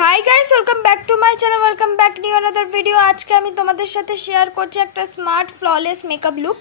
Hi guys, welcome back to my channel, welcome back new another video. আজকে আমি তোমাদের সাথে শেয়ার করছি একটা smart flawless makeup look.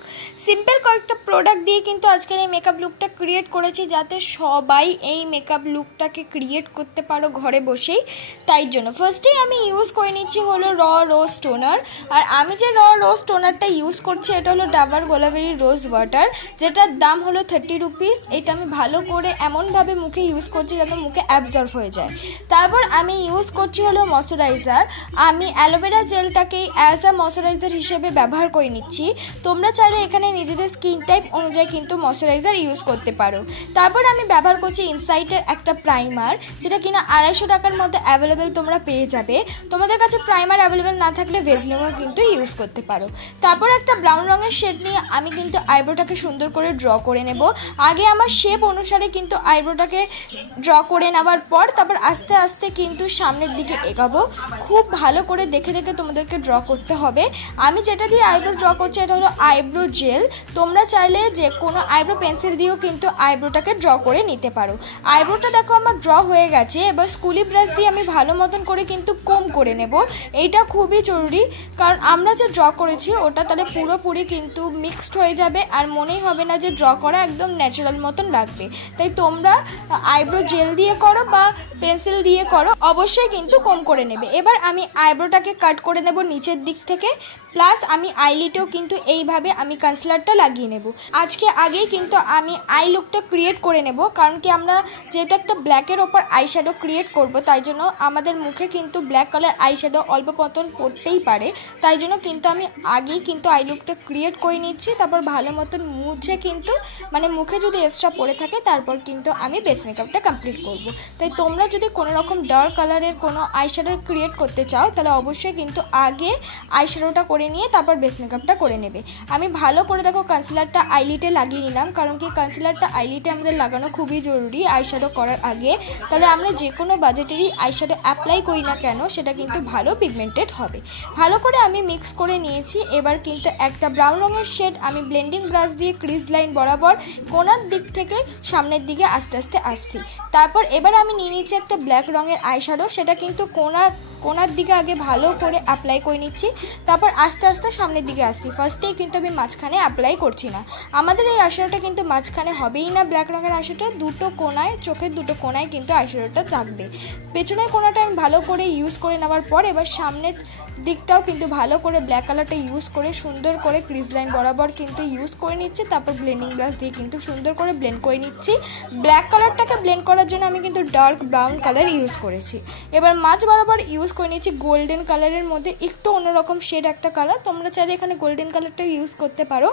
Simple কয়েকটা প্রোডাক্ট দিয়ে কিন্তু আজকের এই মেকআপ লুকটা ক্রিয়েট করেছি, যাতে সবাই এই মেকআপ লুকটাকে ক্রিয়েট করতে পারো ঘরে বসেই। তাই জন্য ফার্স্টেই আমি ইউজ করে নিচ্ছি হলো রোজ টোনার। আর আমি যে রোজ টোনারটা ইউজ করছি এটা হলো ডাবার গোলাবেরি রোজ ওয়াটার, যেটার দাম হলো 30 রুপিস। এটা আমি ভালো করে এমনভাবে মুখে ইউজ করছি যাতে মুখে অ্যাবজর্ব হয়ে যায়। তারপর আমি ইউজ করছি হলো ময়শ্চারাইজার। আমি অ্যালোভেরা জেলটাকে অ্যাজ আ ময়শ্চারাইজার হিসেবে ব্যবহার করে নিচ্ছি। তোমরা চাইলে এখানে নিজেদের স্কিন টাইপ অনুযায়ী কিন্তু ময়শ্চারাইজার ইউজ করতে পারো। তারপর আমি ব্যবহার করছি ইনসাইটের একটা প্রাইমার, যেটা কিনা 250 টাকার মধ্যে অ্যাভেলেবেল তোমরা পেয়ে যাবে। তোমাদের কাছে প্রাইমার অ্যাভেলেবেল না থাকলে ভেজলিনও কিন্তু ইউজ করতে পারো। তারপর একটা ব্রাউন রঙের শেড নিয়ে আমি কিন্তু আইব্রোটাকে সুন্দর করে ড্র করে নেব। আগে আমার শেপ অনুসারে কিন্তু আইব্রোটাকে ড্র করে নেওয়ার পর তারপর আস্তে আস্তে কিন্তু সামনের দিকে এগাবো। খুব ভালো করে দেখে দেখে তোমাদেরকে ড্র করতে হবে। আমি যেটা দিয়ে আইব্রো ড্র করছি এটা হলো আইব্রো জেল। তোমরা চাইলে যে কোনো আইব্রো পেন্সিল দিয়েও কিন্তু আইব্রোটাকে ড্র করে নিতে পারো। আইব্রোটা দেখো আমার ড্র হয়ে গেছে। এবার স্কুলি ব্রাশ দিয়ে আমি ভালো মতন করে কিন্তু কম করে নেব। এইটা খুবই জরুরি, কারণ আমরা যে ড্র করেছি ওটা তাহলে পুরোপুরি কিন্তু মিক্সড হয়ে যাবে আর মনেই হবে না যে ড্র করা, একদম ন্যাচারাল মতন লাগবে। তাই তোমরা আইব্রো জেল দিয়ে করো বা পেন্সিল দিয়ে করো, অবশ্যই কিন্তু কম করে নেবে। এবার আমি আইব্রোটাকে কাট করে নেব নিচের দিক থেকে, প্লাস আমি আইলিটেও কিন্তু এইভাবে আমি কনসিলারটা লাগিয়ে নেব। আজকে আগেই কিন্তু আমি আই লুকটা ক্রিয়েট করে নেব, কারণ কি আমরা যেহেতু একটা ব্ল্যাকের ওপর আই শ্যাডো ক্রিয়েট করব, তাই জন্য আমাদের মুখে কিন্তু ব্ল্যাক কালার আই শ্যাডো অল্প মতন পড়তেই পারে। তাই জন্য কিন্তু আমি আগেই কিন্তু আই লুকটা ক্রিয়েট করে নিচ্ছি। তারপর ভালো মতন মুছে কিন্তু মানে মুখে যদি এক্সট্রা পড়ে থাকে তারপর কিন্তু আমি বেস মেকআপটা কমপ্লিট করব। তাই তোমরা যদি কোনো রকম ডার্ক কালারের কোনো আই শ্যাডো ক্রিয়েট করতে চাও তাহলে অবশ্যই কিন্তু আগে আই শ্যাডোটা করে নিয়ে তারপর বেস মেকআপটা করে নেবে। আমি ভালো করে দেখো কনসিলারটা আইলিটে লাগিয়ে নিলাম, কারণ কি কনসিলারটা আইলিটে আমাদের লাগানো খুবই জরুরি আই শ্যাডো করার আগে। তাহলে আমরা যে কোনো বাজেটেরই আই শ্যাডো অ্যাপ্লাই করি না কেন সেটা কিন্তু ভালো পিগমেন্টেড হবে। ভালো করে আমি মিক্স করে নিয়েছি। এবার কিন্তু একটা ব্রাউন রঙের শেড আমি ব্লেন্ডিং ব্রাশ দিয়ে ক্রিজ লাইন বরাবর কোনার দিক থেকে সামনের দিকে আস্তে আস্তে আসছি। তারপর এবার আমি নিয়ে নিচ্ছি একটা ব্ল্যাক রঙের আই শ্যাডো, সেটা কিন্তু কোনার দিকে আগে ভালো করে অ্যাপ্লাই করে নিচ্ছি। তারপর আস্তে আস্তে সামনের দিকে আসছি। ফার্স্টেই কিন্তু আমি মাঝখানে অ্যাপ্লাই করছি না। আমাদের এই আইশ্যাডোটা কিন্তু মাঝখানে হবেই না। ব্ল্যাক রঙের আইশ্যাডোটা দুটো কোনায়, চোখের দুটো কোনায় কিন্তু আইশ্যাডোটা থাকবে। পেছনের কোনাটা আমি ভালো করে ইউজ করে নেওয়ার পর এবার সামনের দিকটাও কিন্তু ভালো করে ব্ল্যাক কালারটা ইউজ করে সুন্দর করে ক্রিজ লাইন বরাবর কিন্তু ইউজ করে নিচ্ছি। তারপর ব্লেন্ডিং ব্রাশ দিয়ে কিন্তু সুন্দর করে ব্লেন্ড করে নিচ্ছি। ব্ল্যাক কালারটাকে ব্লেন্ড করার জন্য আমি কিন্তু ডার্ক ব্রাউন কালার ইউজ করেছি। এবার মাঝ বরাবর ইউজ করে নিচ্ছি গোল্ডেন কালারের মধ্যে একটু অন্যরকম শেড একটা কালার। তোমরা চাইলে এখানে গোল্ডেন কালারটা ইউজ করতে পারো,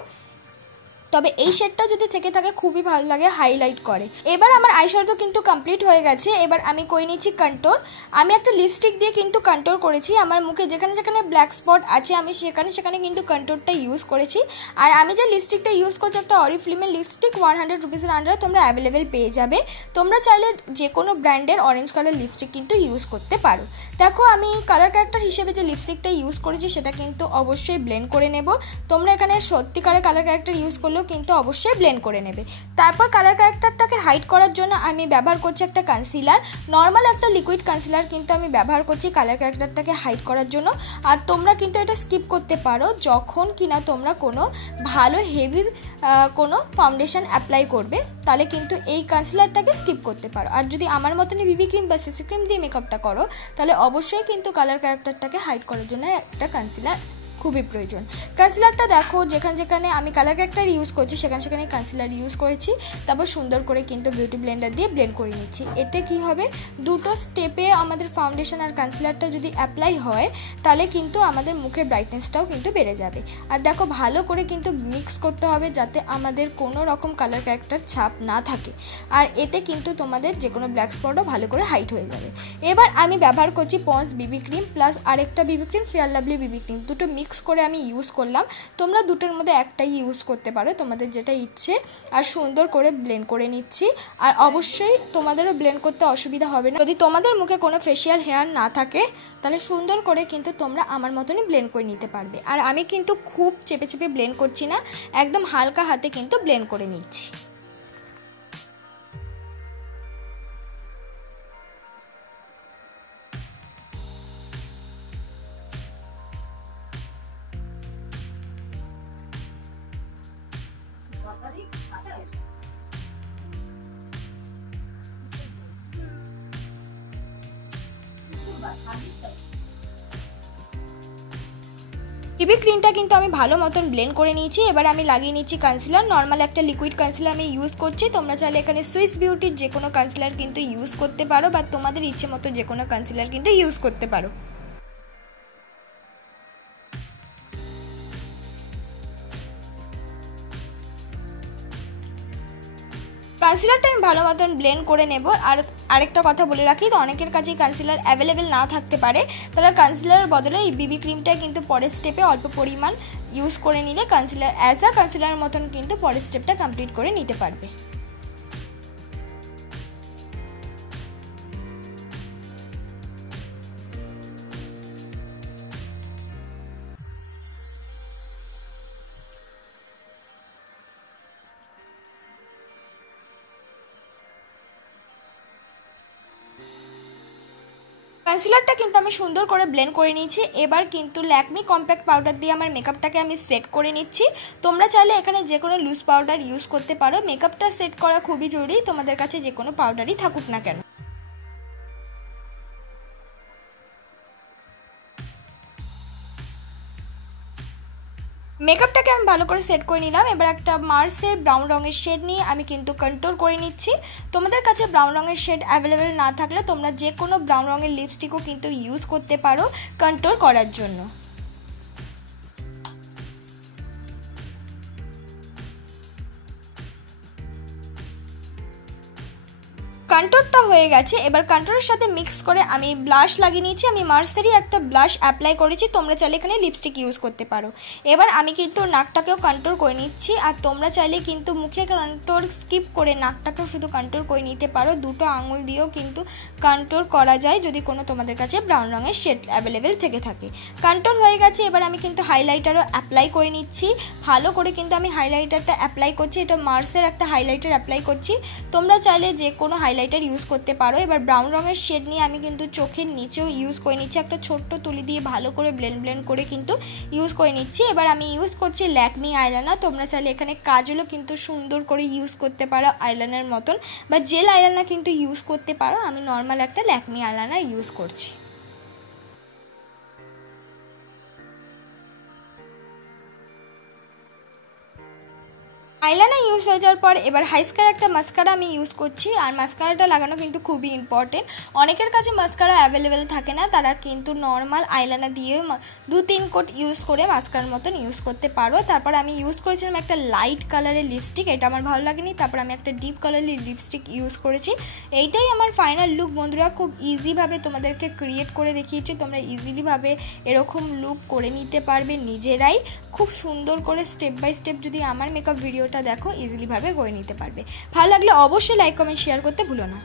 তবে এই শেডটা যদি থেকে থাকে খুবই ভালো লাগে, হাইলাইট করে। এবার আমার আইশ্যাডো কিন্তু কমপ্লিট হয়ে গেছে। এবার আমি করে নিচ্ছি কন্ট্যুর। আমি একটা লিপস্টিক দিয়ে কিন্তু কন্ট্যুর করেছি। আমার মুখে যেখানে যেখানে ব্ল্যাক স্পট আছে আমি সেখানে কিন্তু কন্ট্যুরটা ইউজ করেছি। আর আমি যে লিপস্টিকটা ইউজ করছি একটা অরিফ্লেমের লিপস্টিক, 100 রুপিসের আন্ডারে তোমরা অ্যাভেলেবেল পেয়ে যাবে। তোমরা চাইলে যে কোনো ব্র্যান্ডের অরেঞ্জ কালার লিপস্টিক কিন্তু ইউজ করতে পারো। দেখো আমি কালার ক্যারেক্টার হিসেবে যে লিপস্টিকটা ইউজ করেছি সেটা কিন্তু অবশ্যই ব্লেন্ড করে নেব। তোমরা এখানে সত্যিকারের কালার ক্যারেক্টার ইউজ করলেও কিন্তু অবশ্যই ব্লেন্ড করে নেবে। তারপর কালার ক্যারেক্টারটাকে হাইড করার জন্য আমি ব্যবহার করছি একটা কনসিলার। নর্মাল একটা লিকুইড কনসিলার কিন্তু আমি ব্যবহার করছি কালার ক্যারেক্টারটাকে হাইড করার জন্য। আর তোমরা কিন্তু এটা স্কিপ করতে পারো যখন কিনা তোমরা কোনো ভালো হেভি কোনো ফাউন্ডেশন অ্যাপ্লাই করবে, তাহলে কিন্তু এই কনসিলারটাকে স্কিপ করতে পারো। আর যদি আমার মতনই বিবি ক্রিম বা সিসি ক্রিম দিয়ে মেকআপটা করো তাহলে অবশ্যই কিন্তু কালার ক্যারেক্টারটাকে হাইড করার জন্য একটা কনসিলার খুবই প্রয়োজন। কনসিলারটা দেখো যেখানে যেখানে আমি কালার ক্যারেক্টার ইউজ করছি সেখানে কনসিলার ইউজ করেছি। তারপর সুন্দর করে কিন্তু বিউটি ব্লেন্ডার দিয়ে ব্লেন্ড করে নিচ্ছি। এতে কি হবে, দুটো স্টেপে আমাদের ফাউন্ডেশন আর কনসিলারটা যদি অ্যাপ্লাই হয় তাহলে কিন্তু আমাদের মুখের ব্রাইটনেসটাও কিন্তু বেড়ে যাবে। আর দেখো ভালো করে কিন্তু মিক্স করতে হবে যাতে আমাদের কোনো রকম কালার ক্যারেক্টার ছাপ না থাকে। আর এতে কিন্তু তোমাদের যে কোনো ব্ল্যাক স্পটও ভালো করে হাইড হয়ে যাবে। এবার আমি ব্যবহার করছি পন্স বিবি ক্রিম প্লাস আরেকটা বিবি ক্রিম, ফেয়ার লাভলি বিবি ক্রিম। দুটো মিক্স করে আমি ইউজ করলাম। তোমরা দুটোর মধ্যে একটাই ইউজ করতে পারো, তোমাদের যেটা ইচ্ছে। আর সুন্দর করে ব্লেন্ড করে নিচ্ছি। আর অবশ্যই তোমাদেরও ব্লেন্ড করতে অসুবিধা হবে না। যদি তোমাদের মুখে কোনো ফেশিয়াল হেয়ার না থাকে তাহলে সুন্দর করে কিন্তু তোমরা আমার মতনই ব্লেন্ড করে নিতে পারবে। আর আমি কিন্তু খুব চেপে চেপে ব্লেন্ড করছি না, একদম হালকা হাতে কিন্তু ব্লেন্ড করে নিচ্ছি। বিবি ক্রিমটা কিন্তু আমি ভালো মতন ব্লেন্ড করে নিয়েছি। এবার আমি লাগিয়ে নিচ্ছি কনসিলার। নর্মাল একটা লিকুইড কনসিলার আমি ইউজ করছি। তোমরা চাইলে এখানে সুইস বিউটির যে কোনো কনসিলার কিন্তু ইউজ করতে পারো, বা তোমাদের ইচ্ছে মতো যে কোনো কনসিলার কিন্তু ইউজ করতে পারো। কনসিলারটা আমি ভালো মতন ব্লেন্ড করে নেব। আর আরেকটা কথা বলে রাখি, তো অনেকের কাছে কনসিলার অ্যাভেলেবেল না থাকতে পারে, তারা কনসিলারের বদলে এই বিবি ক্রিমটা কিন্তু পরের স্টেপে অল্প পরিমাণ ইউজ করে নিলে কনসিলার অ্যাজ আ কনসিলারের মতন কিন্তু পরের স্টেপটা কমপ্লিট করে নিতে পারবে। কনসিলারটা কিন্তু আমি সুন্দর করে ব্লেন্ড করে নিয়েছি। এবার কিন্তু ল্যাকমি কম্প্যাক্ট পাউডার দিয়ে আমার মেকআপটাকে আমি সেট করে নিচ্ছি। তোমরা চাইলে এখানে যে কোনো লুজ পাউডার ইউজ করতে পারো। মেকআপটা সেট করা খুবই জরুরি, তোমাদের কাছে যে কোনো পাউডারই থাকুক না কেন। মেকআপটাকে আমি ভালো করে সেট করে নিলাম। এবার একটা মার্সের ব্রাউন রঙের শেড নিয়ে আমি কিন্তু কন্ট্রোল করে নিচ্ছি। তোমাদের কাছে ব্রাউন রঙের শেড অ্যাভেলেবেল না থাকলে তোমরা যে কোনো ব্রাউন রঙের লিপস্টিকও কিন্তু ইউজ করতে পারো কন্ট্রোল করার জন্য। কন্ট্রোলটা হয়ে গেছে। এবার কন্ট্রোলের সাথে মিক্স করে আমি ব্লাশ লাগিয়ে নিয়েছি। আমি মার্সেরই একটা ব্লাশ অ্যাপ্লাই করেছি, তোমরা চাইলে এখানে লিপস্টিক ইউজ করতে পারো। এবার আমি কিন্তু নাকটাকেও কন্ট্রোল করে নিচ্ছি। আর তোমরা চাইলে কিন্তু মুখে কন্ট্রোল স্কিপ করে নাকটাকেও শুধু কন্ট্রোল করে নিতে পারো। দুটো আঙুল দিয়েও কিন্তু কন্ট্রোল করা যায় যদি কোনো তোমাদের কাছে ব্রাউন রঙের শেড অ্যাভেলেবেল থেকে থাকে। কন্ট্রোল হয়ে গেছে। এবার আমি কিন্তু হাইলাইটারও অ্যাপ্লাই করে নিচ্ছি। ভালো করে কিন্তু আমি হাইলাইটারটা অ্যাপ্লাই করছি। এটা মার্সের একটা হাইলাইটার অ্যাপ্লাই করছি, তোমরা চাইলে যে কোনো হাইলাইটার ইউজ করতে পারো। এবার ব্রাউন রঙের শেড নিয়ে আমি কিন্তু চোখের নিচেও ইউজ করে নিচ্ছি। একটা ছোট্ট তুলি দিয়ে ভালো করে ব্লেন্ড করে কিন্তু ইউজ করে নিচ্ছি। এবার আমি ইউজ করছি ল্যাকমি আইলাইনার। তোমরা চাইলে এখানে কাজলও কিন্তু সুন্দর করে ইউজ করতে পারো আইলাইনার মতন, বা জেল আইলাইনার কিন্তু ইউজ করতে পারো। আমি নর্মাল একটা ল্যাকমি আইলাইনার ইউজ করছি। আইলাইনার ইউজ হয়ে যাওয়ার পর এবার হাইস্কার একটা মাস্কারা আমি ইউজ করছি। আর মাস্কারাটা লাগানো কিন্তু খুবই ইম্পর্টেন্ট। অনেকের কাছে মাস্কারা অ্যাভেলেবেল থাকে না, তারা কিন্তু নর্মাল আইলাইনার দিয়ে 2-3 কোট ইউজ করে মাস্কারার মতন ইউজ করতে পারো। তারপর আমি ইউজ করেছিলাম একটা লাইট কালারের লিপস্টিক, এটা আমার ভালো লাগেনি। তারপর আমি একটা ডিপ কালারের লিপস্টিক ইউজ করেছি। এইটাই আমার ফাইনাল লুক বন্ধুরা। খুব ইজিভাবে তোমাদেরকে ক্রিয়েট করে দেখিয়েছি। তোমরা ইজিলিভাবে এরকম লুক করে নিতে পারবে নিজেরাই, খুব সুন্দর করে স্টেপ বাই স্টেপ। যদি আমার মেকআপ ভিডিওটা দেখো ইজিলি ভাবে করে নিতে পারবে। ভালো লাগলে অবশ্যই লাইক কমেন্ট শেয়ার করতে ভুলো না।